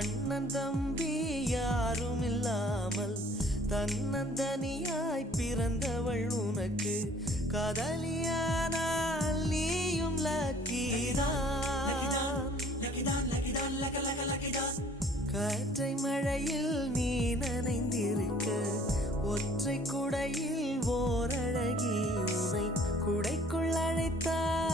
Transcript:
அண்ணன் தம்பி யாரும் இல்லாமல் தன்னந்தனியாய் பிறந்தவள் உனக்கு காதலியானால் நீயும் லக்கிதான். காற்றை மழையில் நீ நனைந்திருக்க ஒற்றை குடையில் ஓரழகி உனை குடைக்குள் அழைத்தார்.